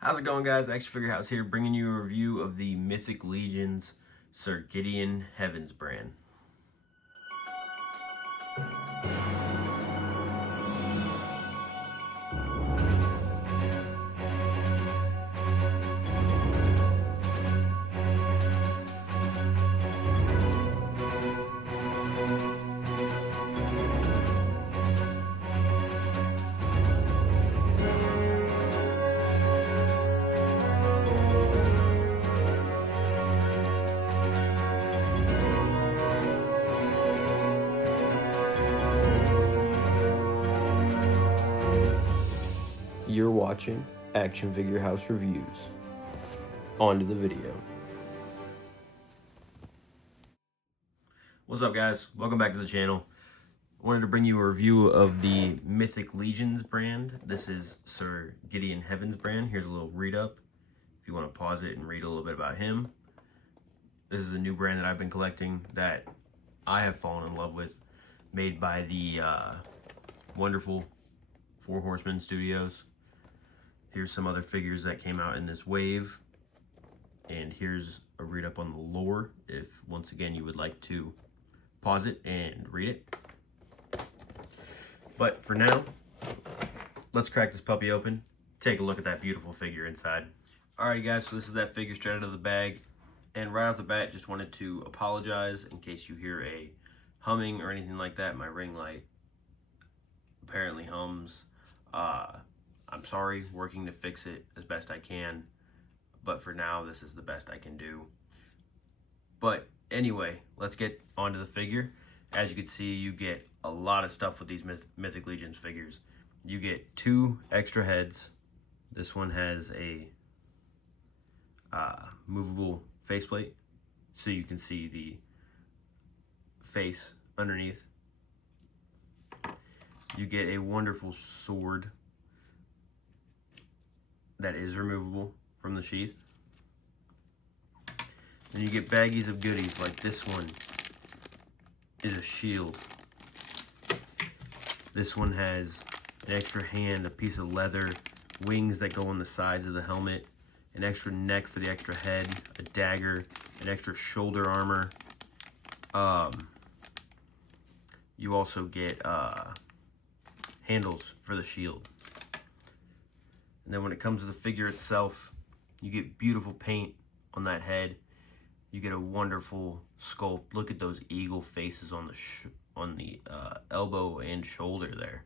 How's it going, guys? Action Figure House here, bringing you a review of the Mythic Legion's Sir Gideon heavensbrand. You're watching Action Figure House Reviews. On to the video. What's up, guys? Welcome back to the channel. I wanted to bring you a review of the Mythic Legion's brand. This is Sir Gideon heavensbrand. Here's a little read up if you want to pause it and read a little bit about him. This is a new brand that I've been collecting that I have fallen in love with, made by the wonderful Four Horsemen Studios. Here's some other figures that came out in this wave, and here's a read up on the lore if once again you would like to pause it and read it. But for now, let's crack this puppy open, take a look at that beautiful figure inside. Alrighty, guys, so this is that figure straight out of the bag, and right off the bat, just wanted to apologize in case you hear a humming or anything like that. My ring light apparently hums. I'm sorry, working to fix it as best I can, but for now, this is the best I can do. But anyway, let's get onto the figure. As you can see, you get a lot of stuff with these Mythic Legions figures. You get 2 extra heads. This one has a movable faceplate, so you can see the face underneath. You get a wonderful sword that is removable from the sheath. Then you get baggies of goodies, like this one is a shield. This one has an extra hand, a piece of leather, wings that go on the sides of the helmet, an extra neck for the extra head, a dagger, an extra shoulder armor. You also get handles for the shield. And then when it comes to the figure itself, you get beautiful paint on that head. You get a wonderful sculpt. Look at those eagle faces on the elbow and shoulder there.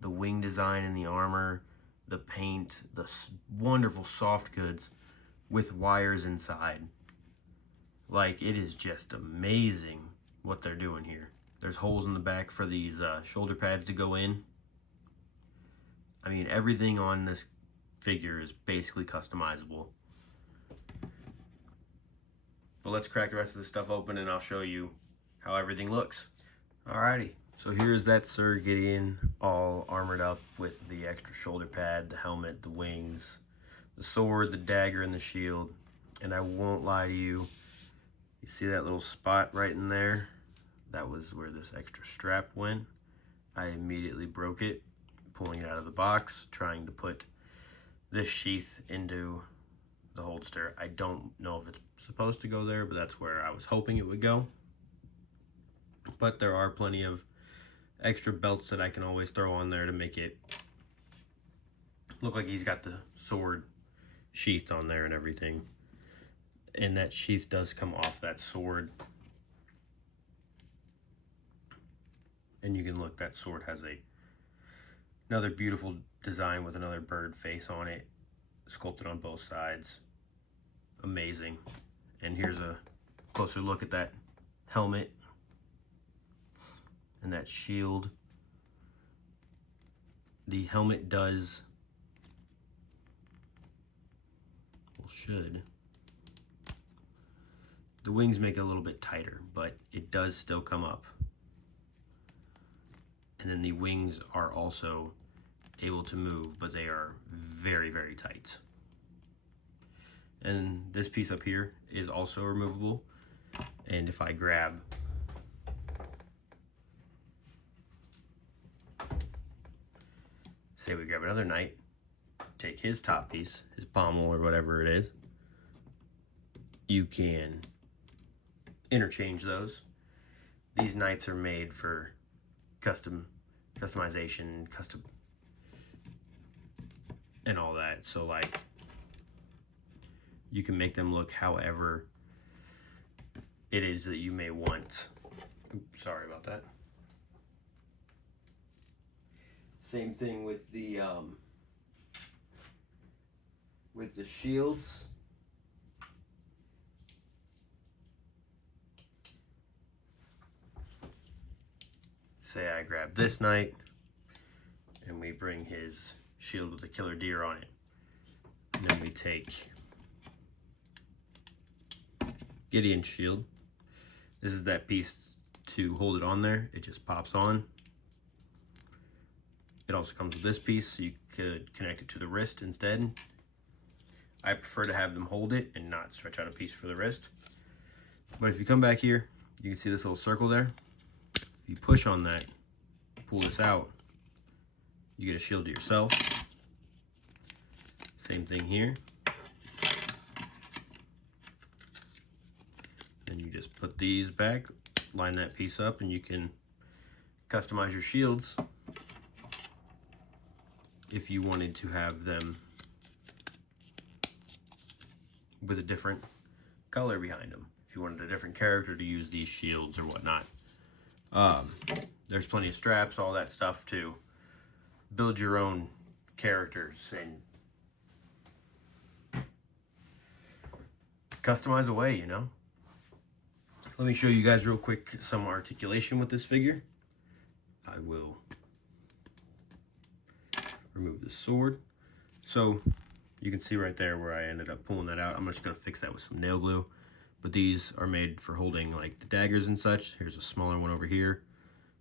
The wing design in the armor, the paint, the wonderful soft goods with wires inside. Like, it is just amazing what they're doing here. There's holes in the back for these shoulder pads to go in. I mean, everything on this figure is basically customizable. But let's crack the rest of the stuff open and I'll show you how everything looks. Alrighty, so here's that Sir Gideon all armored up with the extra shoulder pad, the helmet, the wings, the sword, the dagger, and the shield. And I won't lie to you, you see that little spot right in there? That was where this extra strap went. I immediately broke it, pulling it out of the box, trying to put this sheath into the holster. I don't know if it's supposed to go there, but that's where I was hoping it would go. But there are plenty of extra belts that I can always throw on there to make it look like he's got the sword sheathed on there and everything. And that sheath does come off that sword. And you can look, that sword has another beautiful design with another bird face on it, sculpted on both sides. Amazing. And here's a closer look at that helmet and that shield. The helmet does, well, should. The wings make it a little bit tighter, but it does still come up. And then the wings are also able to move, but they are very, very tight. And this piece up here is also removable. And if I grab say we grab another knight, take his top piece, his pommel or whatever it is. You can interchange those. These knights are made for customization, custom, and all that. So like, you can make them look however it is that you may want. Oops, sorry about that. Same thing with the shields. Say I grab this knight and we bring his shield with a killer deer on it. And then we take Gideon's shield. This is that piece to hold it on there. It just pops on. It also comes with this piece, so you could connect it to the wrist instead. I prefer to have them hold it and not stretch out a piece for the wrist. But if you come back here, you can see this little circle there. If you push on that, pull this out, you get a shield to yourself. Same thing here. Then you just put these back, line that piece up, and you can customize your shields if you wanted to have them with a different color behind them. If you wanted a different character to use these shields or whatnot. There's plenty of straps, all that stuff to build your own characters and customize away, you know. Let me show you guys real quick some articulation with this figure. I will remove the sword. So you can see right there where I ended up pulling that out. I'm just going to fix that with some nail glue. But these are made for holding like the daggers and such. Here's a smaller one over here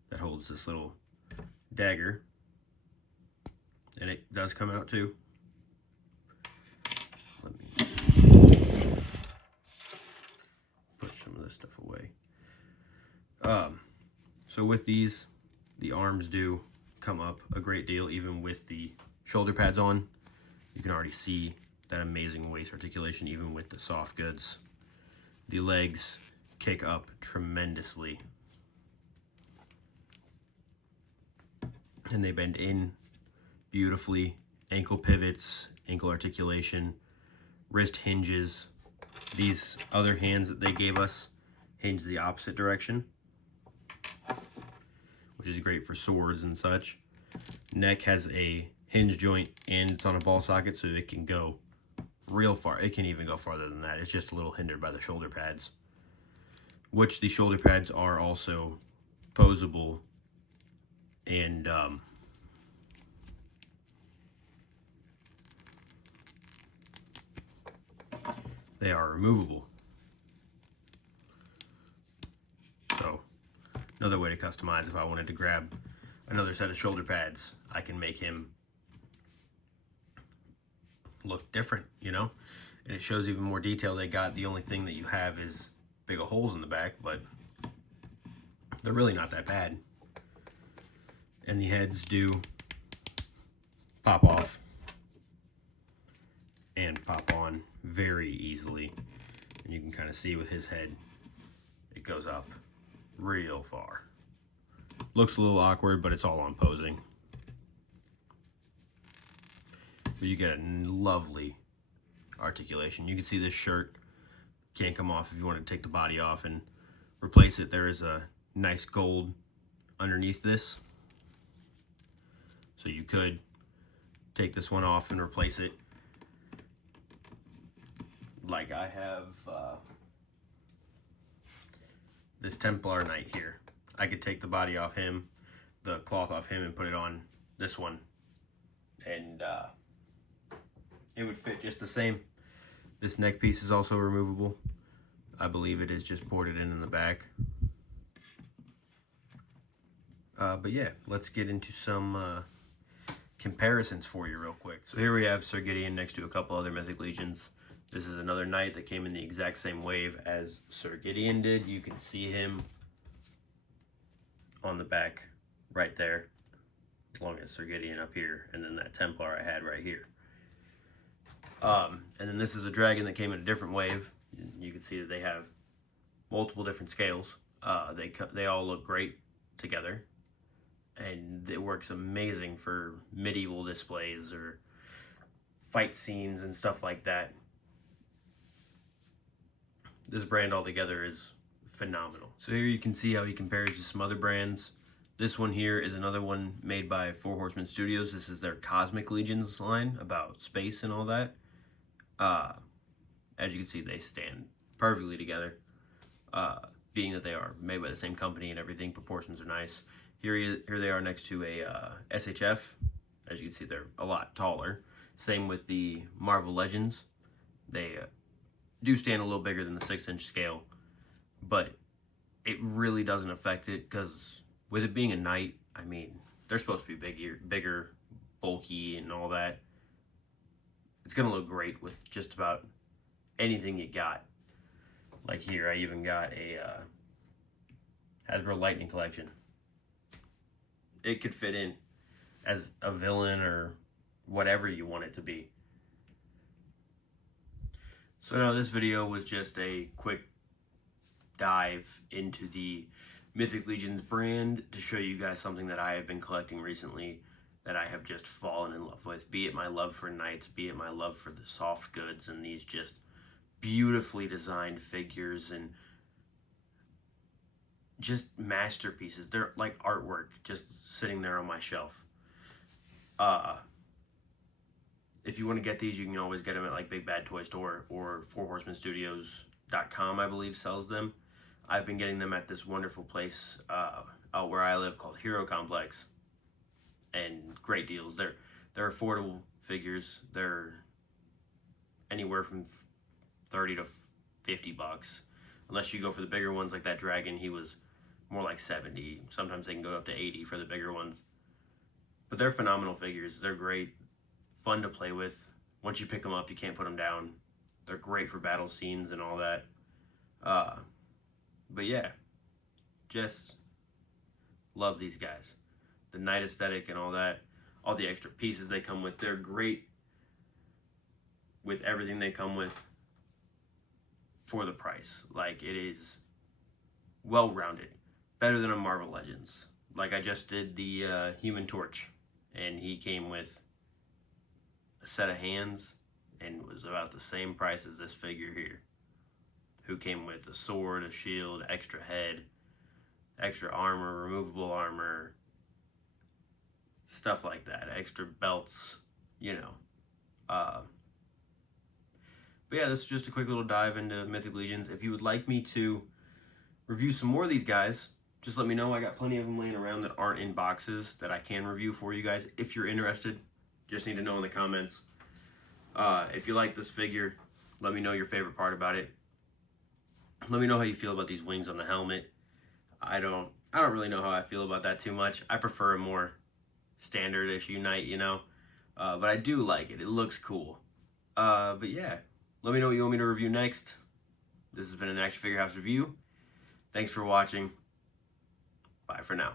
that holds this little dagger. And it does come out too. Let me push some of this stuff away. So with these, the arms do come up a great deal, even with the shoulder pads on. You can already see that amazing waist articulation, even with the soft goods. The legs kick up tremendously. And they bend in beautifully. Ankle pivots, ankle articulation, wrist hinges. These other hands that they gave us hinge the opposite direction, which is great for swords and such. Neck has a hinge joint and it's on a ball socket, so it can go real far. It can even go farther than that. It's just a little hindered by the shoulder pads, which the shoulder pads are also posable and they are removable. So another way to customize, if I wanted to grab another set of shoulder pads, I can make him look different, you know, and it shows even more detail. They got, the only thing that you have is big old holes in the back, but they're really not that bad. And the heads do pop off and pop on very easily, and you can kind of see with his head, it goes up real far. Looks a little awkward, but it's all on posing. But you get a lovely articulation. You can see this shirt can't come off if you want to take the body off and replace it. There is a nice gold underneath this, so you could take this one off and replace it. Like I have this Templar Knight here. I could take the body off him, the cloth off him, and put it on this one, and it would fit just the same. This neck piece is also removable. I believe it is just ported in the back. But yeah, let's get into some comparisons for you real quick. So here we have Sir Gideon next to a couple other Mythic Legions. This is another knight that came in the exact same wave as Sir Gideon did. You can see him on the back right there, along with Sir Gideon up here, and then that Templar I had right here. And then this is a dragon that came in a different wave. You can see that they have multiple different scales. They all look great together, and it works amazing for medieval displays or fight scenes and stuff like that. This brand altogether is phenomenal. So here you can see how he compares to some other brands. This one here is another one made by Four Horsemen Studios. This is their Cosmic Legions line about space and all that. As you can see, they stand perfectly together. Being that they are made by the same company and everything, proportions are nice. Here they are next to a SHF. As you can see, they're a lot taller. Same with the Marvel Legends. They do stand a little bigger than the 6-inch scale, but it really doesn't affect it because with it being a knight, I mean, they're supposed to be bigger, bulky, and all that. It's gonna look great with just about anything you got. Like here, I even got a Hasbro Lightning Collection. It could fit in as a villain or whatever you want it to be. So now this video was just a quick dive into the Mythic Legions brand to show you guys something that I have been collecting recently that I have just fallen in love with. Be it my love for knights, be it my love for the soft goods and these just beautifully designed figures and just masterpieces. They're like artwork just sitting there on my shelf. If you want to get these, you can always get them at like Big Bad Toy Store or fourhorsemenstudios.com, I believe, sells them. I've been getting them at this wonderful place out where I live called Hero Complex, and great deals. They're affordable figures. They're anywhere from 30 to 50 bucks, unless you go for the bigger ones like that dragon. He was more like 70. Sometimes they can go up to 80 for the bigger ones, but they're phenomenal figures. They're great, fun to play with. Once you pick them up, you can't put them down. They're great for battle scenes and all that. But yeah, just love these guys. The knight aesthetic and all that, all the extra pieces they come with, they're great with everything they come with for the price. Like, it is well-rounded, better than a Marvel Legends. Like, I just did the Human Torch, and he came with a set of hands and was about the same price as this figure here, who came with a sword, a shield, extra head, extra armor, removable armor, stuff like that, extra belts, you know. But yeah, this is just a quick little dive into Mythic Legions. If you would like me to review some more of these guys, just let me know. I got plenty of them laying around that aren't in boxes that I can review for you guys. If you're interested, just need to know in the comments. If you like this figure, let me know your favorite part about it. Let me know how you feel about these wings on the helmet. I don't really know how I feel about that too much. I prefer a more standard issue knight, you know. But I do like it. It looks cool. But yeah, let me know what you want me to review next. This has been an Action Figure House review. Thanks for watching. Bye for now.